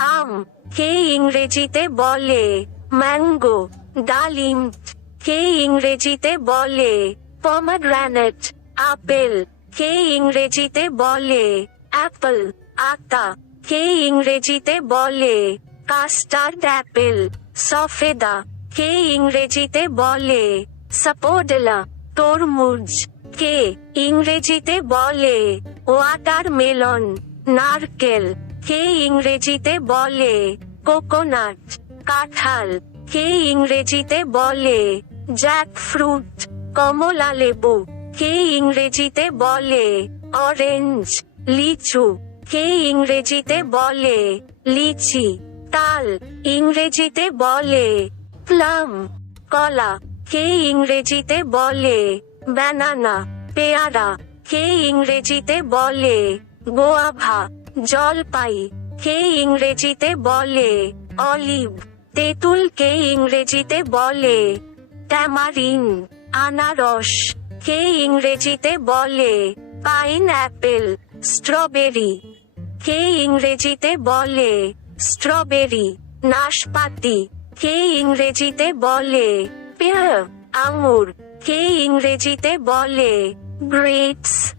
আম, কে ইংরেজিতে বলে ম্যাঙ্গো। ডালিম, কে ইংরেজিতে বলে পমগ্রানেট। আপেল, কে ইংরেজিতে বলে অ্যাপল। আতা, কে ইংরেজিতে বলে কাস্টার্ড অ্যাপেল। সফেদা, কে ইংরেজিতে বলে সাপোডেলা। তরমুজ, কে ইংরেজিতে বলে ওয়াটারমেলন। নারকেল, কে ইংরেজিতে বলে কোকোনাট। কাঁঠাল, কে ইংরেজিতে বলে জ্যাকফ্রুট। কমলা লেবু, কে ইংরেজিতে বলে অরেঞ্জ। লিচু, কে ইংরেজিতে বলে লিচি। তাল, ইংরেজিতে বলে প্লাম। কলা, কে ইংরেজিতে বলে ব্যানানা। পেয়ারা, কে ইংরেজিতে বলে গোয়াভা। জলপাই, কে ইংরেজিতে বলে অলিভ। তেঁতুল, কে ইংরেজিতে বলে ট্যামারিন। আনারস, কে ইংরেজিতে বলে পাইনঅ্যাপেল। স্ট্রবেরি, কে ইংরেজিতে বলে স্ট্রবেরি। নাশপাতি, কে ইংরেজিতে বলে পেয়ার। আঙুর, কে ইংরেজিতে বলে গ্রেপস।